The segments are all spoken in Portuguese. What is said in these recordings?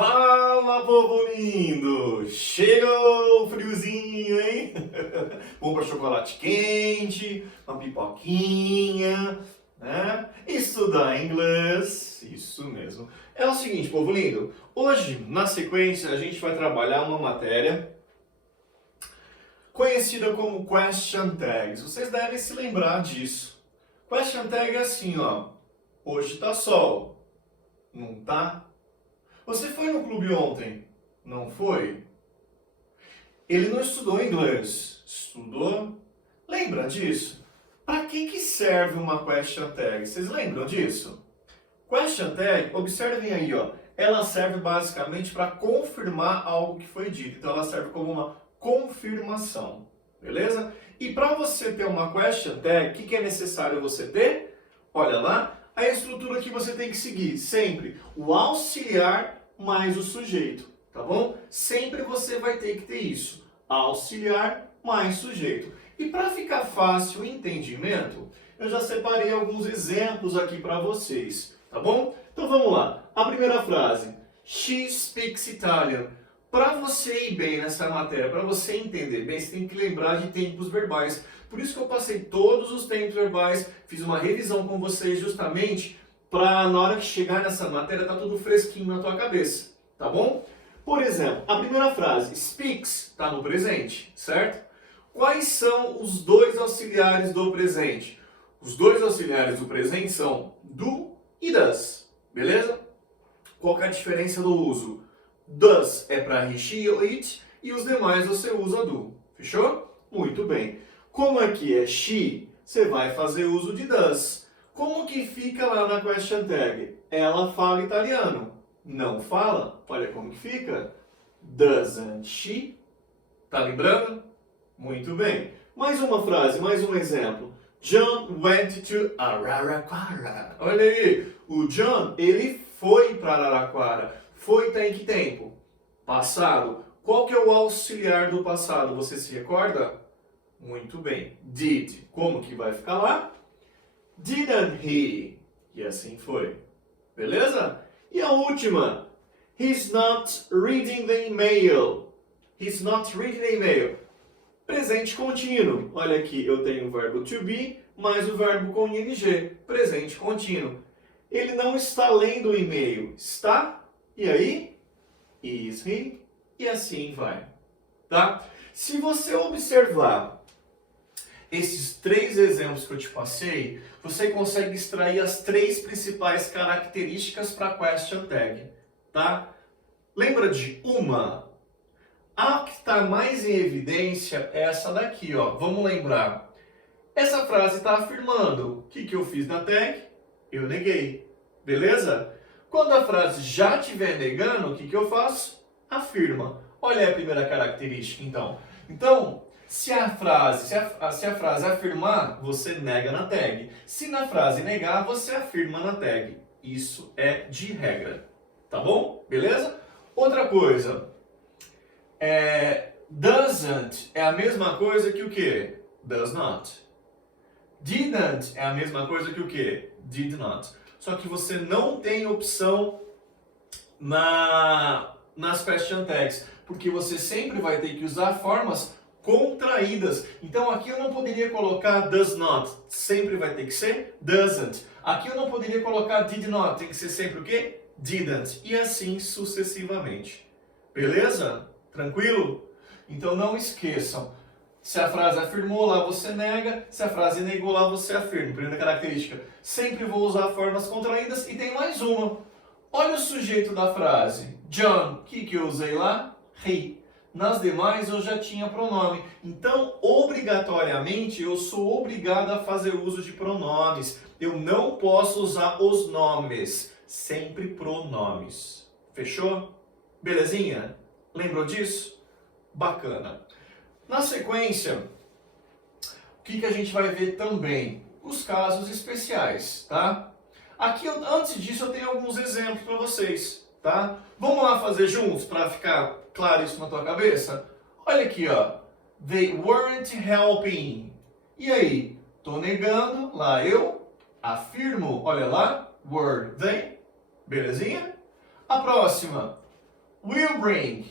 Fala, povo lindo! Chegou o friozinho, hein? Vamos para chocolate quente, uma pipoquinha, né? Estudar inglês, isso mesmo. É o seguinte, povo lindo, hoje, na sequência, a gente vai trabalhar uma matéria conhecida como Question Tags. Vocês devem se lembrar disso. Question Tag é assim, ó. Hoje tá sol, não tá? Você foi no clube ontem? Não foi? Ele não estudou inglês. Estudou? Lembra disso? Para que serve uma question tag? Vocês lembram disso? Question tag, observem aí, ó. Ela serve basicamente para confirmar algo que foi dito. Então ela serve como uma confirmação. Beleza? E para você ter uma question tag, o que é necessário você ter? Olha lá, a estrutura que você tem que seguir. Sempre o auxiliar mais o sujeito, tá bom? Sempre você vai ter que ter isso, auxiliar mais sujeito. E para ficar fácil o entendimento, eu já separei alguns exemplos aqui para vocês, tá bom? Então vamos lá. A primeira frase, she speaks Italian. Para você ir bem nessa matéria, para você entender bem, você tem que lembrar de tempos verbais. Por isso que eu passei todos os tempos verbais, fiz uma revisão com vocês justamente para na hora que chegar nessa matéria tá tudo fresquinho na tua cabeça, tá bom? Por exemplo, a primeira frase, speaks, tá no presente, certo? Quais são os dois auxiliares do presente? Os dois auxiliares do presente são do e does, beleza? Qual que é a diferença do uso? Does é para he, she ou it e os demais você usa do, fechou? Muito bem. Como aqui é she, você vai fazer uso de does. Como que fica lá na question tag? Ela fala italiano. Não fala? Olha como que fica. Doesn't she? Tá lembrando? Muito bem. Mais uma frase, mais um exemplo. John went to Araraquara. Olha aí. O John, ele foi para Araraquara. Foi tá em que tempo? Passado. Qual que é o auxiliar do passado? Você se recorda? Muito bem. Did. Como que vai ficar lá? Didn't he? E assim foi. Beleza? E a última. He's not reading the email. He's not reading the email. Presente contínuo. Olha aqui, eu tenho o verbo to be mais o verbo com ing. Presente contínuo. Ele não está lendo o e-mail. Está? E aí? Is he? E assim vai. Tá? Se você observar esses três exemplos que eu te passei, você consegue extrair as três principais características para a question tag, tá? Lembra de uma? A que está mais em evidência é essa daqui, ó. Vamos lembrar. Essa frase está afirmando. O que eu fiz na tag? Eu neguei. Beleza? Quando a frase já estiver negando, o que eu faço? Afirma. Olha aí a primeira característica, então. Então, se a frase afirmar, você nega na tag. Se na frase negar, você afirma na tag. Isso é de regra. Tá bom? Beleza? Outra coisa. Doesn't é a mesma coisa que o quê? Does not. Didn't é a mesma coisa que o quê? Did not. Só que você não tem opção nas question tags, porque você sempre vai ter que usar formas contraídas. Então aqui eu não poderia colocar does not, sempre vai ter que ser doesn't. Aqui eu não poderia colocar did not, tem que ser sempre o quê? Didn't. E assim sucessivamente. Beleza? Tranquilo? Então não esqueçam. Se a frase afirmou, lá você nega. Se a frase negou, lá você afirma. Primeira característica. Sempre vou usar formas contraídas. E tem mais uma. Olha o sujeito da frase. John, o que eu usei lá? He. Nas demais eu já tinha pronome. Então, obrigatoriamente, eu sou obrigado a fazer uso de pronomes. Eu não posso usar os nomes. Sempre pronomes. Fechou? Belezinha? Lembrou disso? Bacana. Na sequência, o que a gente vai ver também? Os casos especiais, tá? Aqui, antes disso, eu tenho alguns exemplos para vocês, tá? Vamos lá fazer juntos para ficar claro isso na tua cabeça? Olha aqui, ó. They weren't helping. E aí? Tô negando, lá eu afirmo. Olha lá, were they. Belezinha? A próxima. Will bring.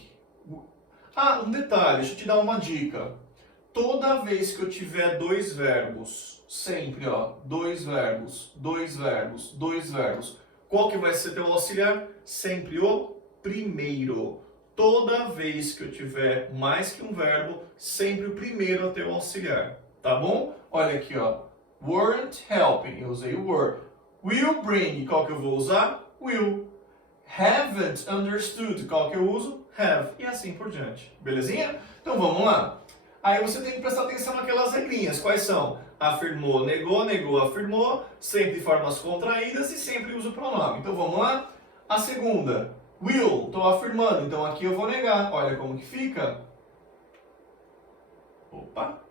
Ah, um detalhe, deixa eu te dar uma dica. Toda vez que eu tiver dois verbos, sempre, ó, dois verbos, dois verbos, dois verbos, qual que vai ser teu auxiliar? Sempre o primeiro. Toda vez que eu tiver mais que um verbo, sempre o primeiro é teu auxiliar, tá bom? Olha aqui, ó, weren't helping, eu usei o were. Will bring, qual que eu vou usar? Will. Haven't understood, qual que eu uso? Have. E assim por diante, belezinha? Então vamos lá. Aí você tem que prestar atenção naquelas regrinhas. Quais são? Afirmou, negou, negou, afirmou, sempre formas contraídas e sempre usa o pronome. Então vamos lá? A segunda, will, estou afirmando, então aqui eu vou negar. Olha como que fica. Opa,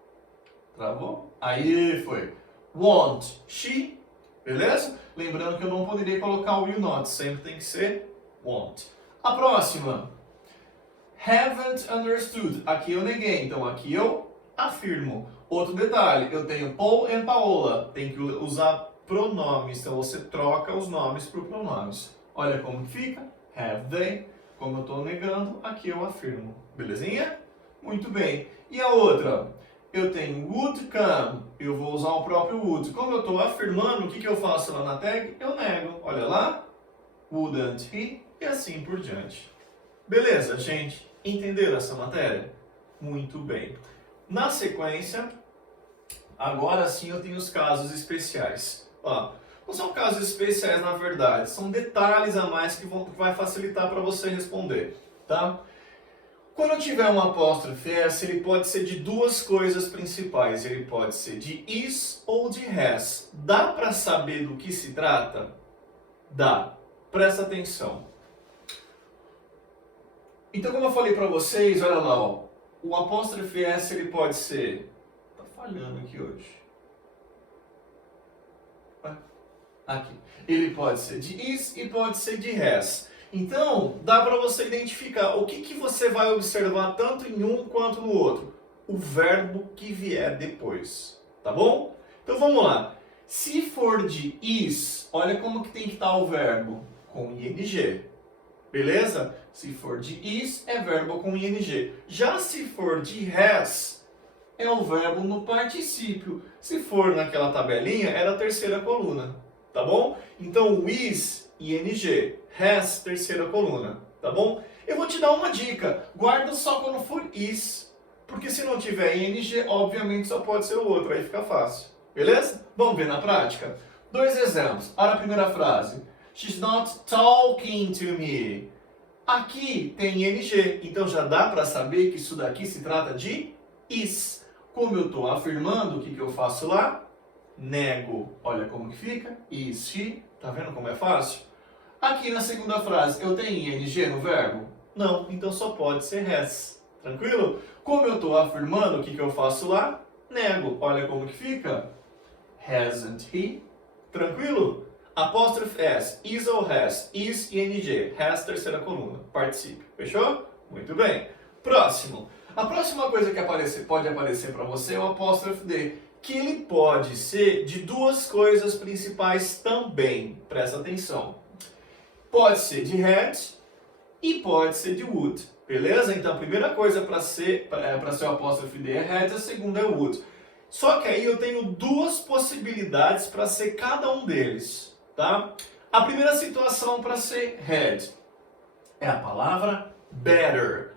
travou? Aí foi. Want, she, beleza? Lembrando que eu não poderia colocar o will not, sempre tem que ser want. A próxima. Haven't understood. Aqui eu neguei, então aqui eu afirmo. Outro detalhe, eu tenho Paul e Paola. Tem que usar pronomes, então você troca os nomes por pronomes. Olha como que fica. Have they. Como eu estou negando, aqui eu afirmo. Belezinha? Muito bem. E a outra? Eu tenho would come. Eu vou usar o próprio would. Como eu estou afirmando, o que eu faço lá na tag? Eu nego. Olha lá. Wouldn't he? E assim por diante. Beleza, gente? Entenderam essa matéria? Muito bem. Na sequência, agora sim eu tenho os casos especiais. Ó, não são casos especiais na verdade, são detalhes a mais que vai facilitar para você responder, tá? Quando eu tiver um apóstrofe S, ele pode ser de duas coisas principais. Ele pode ser de is ou de has. Dá para saber do que se trata? Dá. Presta atenção. Então, como eu falei para vocês, olha lá, ó, o apóstrofe S ele pode ser... Tá falhando aqui hoje. Aqui. Ele pode ser de is e pode ser de has. Então, dá para você identificar o que você vai observar tanto em um quanto no outro. O verbo que vier depois. Tá bom? Então, vamos lá. Se for de is, olha como que tem que estar o verbo. Com ing. Beleza? Se for de is, é verbo com ing. Já se for de has, é o verbo no particípio. Se for naquela tabelinha, é da terceira coluna. Tá bom? Então, o is, ing. Has, terceira coluna. Tá bom? Eu vou te dar uma dica. Guarda só quando for is. Porque se não tiver ing, obviamente só pode ser o outro. Aí fica fácil. Beleza? Vamos ver na prática? Dois exemplos. Olha a primeira frase. She's not talking to me. Aqui tem ing, então já dá para saber que isso daqui se trata de is. Como eu estou afirmando, o que eu faço lá? Nego. Olha como que fica. Is she. Tá vendo como é fácil? Aqui na segunda frase, eu tenho ing no verbo? Não, então só pode ser has. Tranquilo? Como eu estou afirmando, o que eu faço lá? Nego. Olha como que fica. Hasn't he? Tranquilo? Apóstrofe S, is ou has, is e ing, has terceira coluna, particípio. Fechou? Muito bem. Próximo. A próxima coisa que pode aparecer para você é o apóstrofe D, que ele pode ser de duas coisas principais também. Presta atenção. Pode ser de had e pode ser de would. Beleza? Então a primeira coisa para ser o apóstrofe D é had, a segunda é would. Só que aí eu tenho duas possibilidades para ser cada um deles. Tá? A primeira situação para ser had é a palavra better.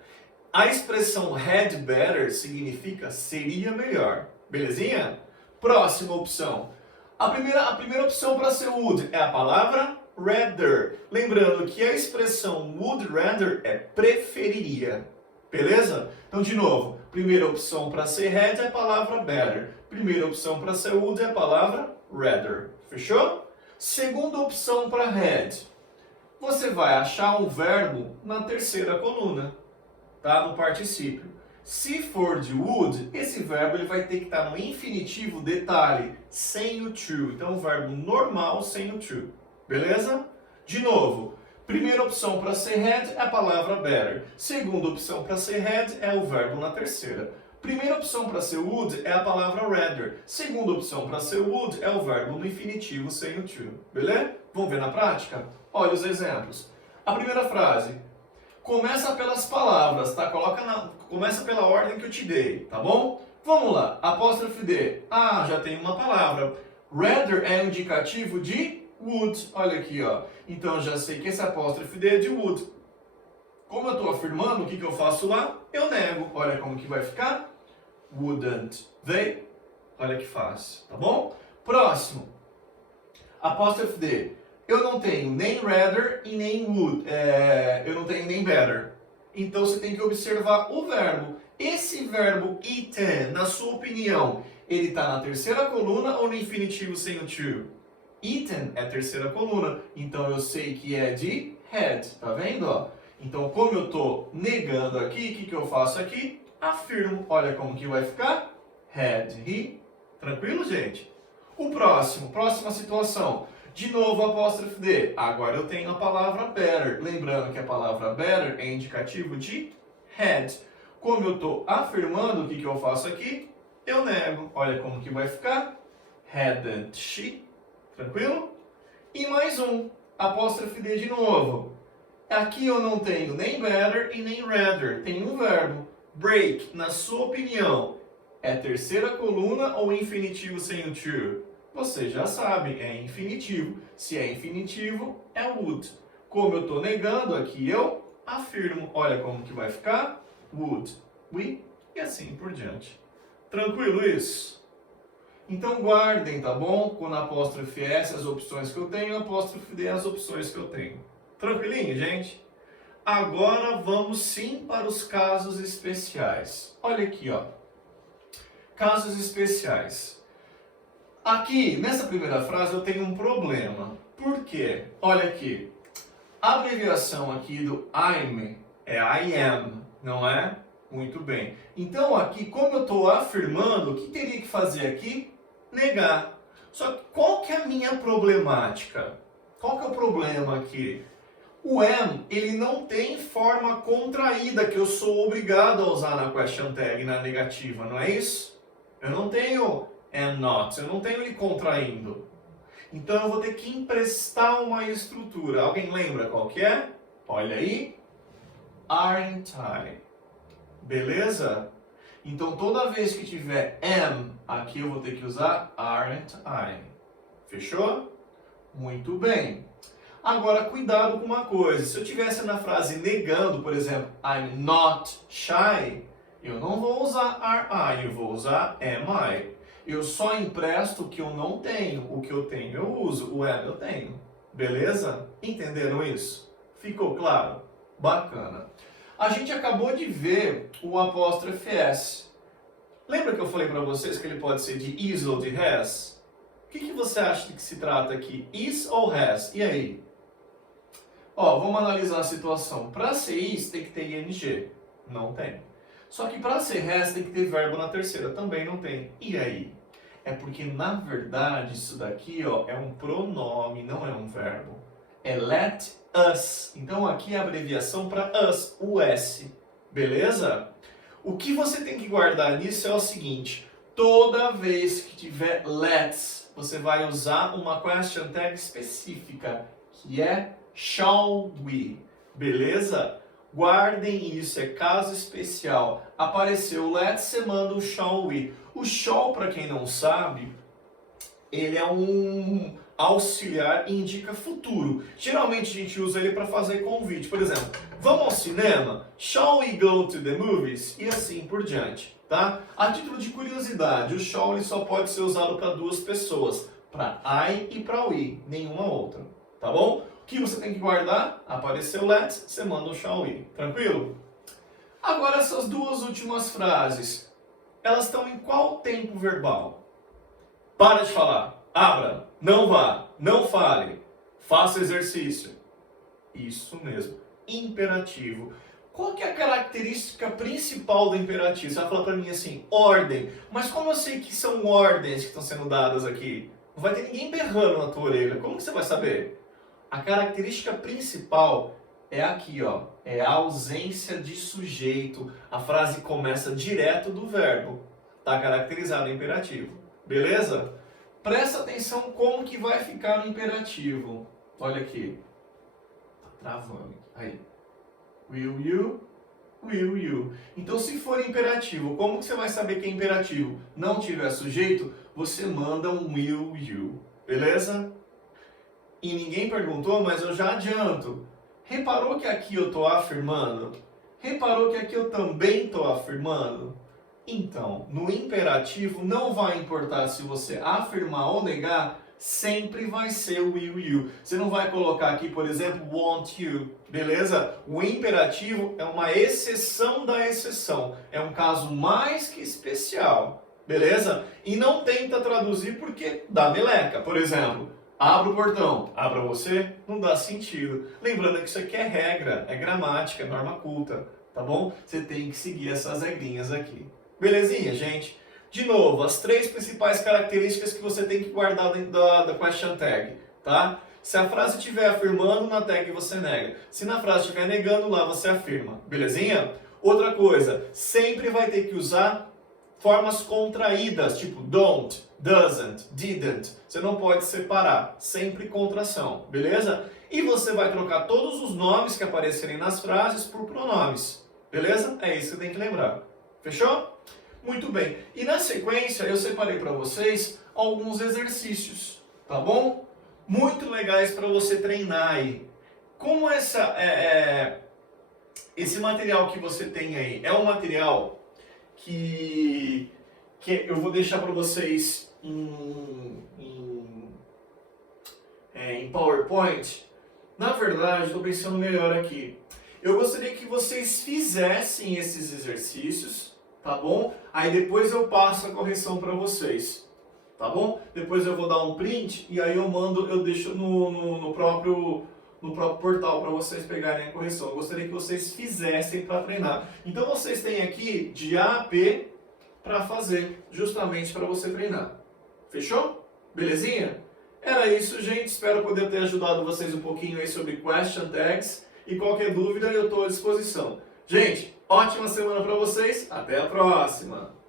A expressão had better significa seria melhor. Belezinha? Próxima opção. A primeira opção para ser would é a palavra rather. Lembrando que a expressão would rather é preferiria. Beleza? Então, de novo, primeira opção para ser had é a palavra better. Primeira opção para ser would é a palavra rather. Fechou? Segunda opção para had. Você vai achar um verbo na terceira coluna, tá? No particípio. Se for de would, esse verbo ele vai ter que estar no infinitivo, detalhe, sem o to. Então, o verbo normal sem o to. Beleza? De novo, primeira opção para ser had é a palavra better. Segunda opção para ser had é o verbo na terceira. Primeira opção para ser would é a palavra rather. Segunda opção para ser would é o verbo no infinitivo sem o to. Beleza? Vamos ver na prática? Olha os exemplos. A primeira frase. Começa pelas palavras, tá? Começa pela ordem que eu te dei, tá bom? Vamos lá, apóstrofe D. Ah, já tem uma palavra. Rather é um indicativo de would. Olha aqui, ó. Então eu já sei que esse apóstrofe D é de would. Como eu estou afirmando, o que eu faço lá? Eu nego. Olha como que vai ficar. Wouldn't they? Olha que fácil, tá bom? Próximo. Apóstrofe D. Eu não tenho nem rather e nem would. Eu não tenho nem better. Então você tem que observar o verbo. Esse verbo eaten, na sua opinião, ele está na terceira coluna ou no infinitivo sem o to? Eaten é a terceira coluna. Então eu sei que é de had. Tá vendo? Ó? Então como eu estou negando aqui, o que eu faço aqui? Afirmo. Olha como que vai ficar. Had he. Tranquilo, gente? O próxima situação. De novo, apóstrofe D. Agora eu tenho a palavra better. Lembrando que a palavra better é indicativo de had. Como eu estou afirmando, o que eu faço aqui? Eu nego. Olha como que vai ficar. Hadn't she. Tranquilo? E mais um. Apóstrofe D de novo. Aqui eu não tenho nem better e nem rather. Tenho um verbo. Break, na sua opinião, é terceira coluna ou infinitivo sem o to? Você já sabe, é infinitivo. Se é infinitivo, é would. Como eu estou negando, aqui eu afirmo. Olha como que vai ficar. Would, we, e assim por diante. Tranquilo isso? Então guardem, tá bom? Quando apóstrofe S, as opções que eu tenho, apóstrofe D, as opções que eu tenho. Tranquilinho, gente? Agora vamos sim para os casos especiais. Olha aqui, ó. Casos especiais. Aqui, nessa primeira frase, eu tenho um problema. Por quê? Olha aqui. A abreviação aqui do I'm é I am, não é? Muito bem. Então aqui, como eu estou afirmando, o que teria que fazer aqui? Negar. Só que qual que é a minha problemática? Qual que é o problema aqui? O am, ele não tem forma contraída que eu sou obrigado a usar na question tag, na negativa, não é isso? Eu não tenho am not, eu não tenho ele contraindo. Então eu vou ter que emprestar uma estrutura. Alguém lembra qual que é? Olha aí. Aren't I? Beleza? Então toda vez que tiver am, aqui eu vou ter que usar aren't I. Fechou? Muito bem. Agora, cuidado com uma coisa. Se eu tivesse na frase negando, por exemplo, I'm not shy, eu não vou usar are I, eu vou usar am I. Eu só empresto o que eu não tenho. O que eu tenho eu uso, o am eu tenho. Beleza? Entenderam isso? Ficou claro? Bacana. A gente acabou de ver o apóstrofe S. Lembra que eu falei para vocês que ele pode ser de is ou de has? O que você acha de que se trata aqui? Is ou has? E aí? Ó, vamos analisar a situação. Para ser is tem que ter ing. Não tem. Só que para ser has tem que ter verbo na terceira. Também não tem. E aí? É porque, na verdade, isso daqui ó, é um pronome, não é um verbo. É let us. Então aqui é a abreviação para us, o S. Beleza? O que você tem que guardar nisso é o seguinte. Toda vez que tiver let's, você vai usar uma question tag específica, que é shall we. Beleza? Guardem isso, é caso especial. Apareceu o let's, você manda o shall we. O shall, para quem não sabe, ele é um auxiliar e indica futuro. Geralmente a gente usa ele para fazer convite. Por exemplo, vamos ao cinema? Shall we go to the movies? E assim por diante, tá? A título de curiosidade, o shall ele só pode ser usado para duas pessoas, para I e para we, nenhuma outra, tá bom? O que você tem que guardar? Apareceu let's, você manda o shall we, tranquilo? Agora essas duas últimas frases, elas estão em qual tempo verbal? Para de falar. Abra, não vá, não fale, faça exercício. Isso mesmo, imperativo. Qual que é a característica principal do imperativo? Você vai falar para mim assim, ordem. Mas como eu sei que são ordens que estão sendo dadas aqui? Não vai ter ninguém berrando na tua orelha. Como que você vai saber? A característica principal é aqui, ó. É a ausência de sujeito. A frase começa direto do verbo. Está caracterizado em imperativo. Beleza? Presta atenção como que vai ficar no imperativo. Olha aqui. Tá travando. Aí. Will you? Will you? Então, se for imperativo, como que você vai saber que é imperativo? Não tiver sujeito, você manda um will you. Beleza? E ninguém perguntou, mas eu já adianto. Reparou que aqui eu estou afirmando? Reparou que aqui eu também estou afirmando? Então, no imperativo, não vai importar se você afirmar ou negar, sempre vai ser o will you. Você não vai colocar aqui, por exemplo, want you, beleza? O imperativo é uma exceção da exceção. É um caso mais que especial, beleza? E não tenta traduzir porque dá meleca. Por exemplo, abra o portão, abra você, não dá sentido. Lembrando que isso aqui é regra, é gramática, é norma culta, tá bom? Você tem que seguir essas regrinhas aqui. Belezinha, gente? De novo, as 3 principais características que você tem que guardar dentro da question tag, tá? Se a frase estiver afirmando, na tag você nega. Se na frase estiver negando, lá você afirma. Belezinha? Outra coisa, sempre vai ter que usar formas contraídas, tipo don't, doesn't, didn't. Você não pode separar, sempre contração, beleza? E você vai trocar todos os nomes que aparecerem nas frases por pronomes, beleza? É isso que você tem que lembrar. Fechou? Muito bem. E na sequência eu separei para vocês alguns exercícios, tá bom? Muito legais para você treinar aí. Como esse material que você tem aí é um material que eu vou deixar para vocês em PowerPoint. Na verdade, estou pensando melhor aqui. Eu gostaria que vocês fizessem esses exercícios, tá bom? Aí depois eu passo a correção para vocês, tá bom? Depois eu vou dar um print e aí eu deixo no próprio portal para vocês pegarem a correção. Eu gostaria que vocês fizessem para treinar. Então vocês têm aqui de A a P para fazer, justamente para você treinar. Fechou? Belezinha? Era isso, gente. Espero poder ter ajudado vocês um pouquinho aí sobre question tags. E qualquer dúvida eu estou à disposição. Gente, ótima semana para vocês. Até a próxima!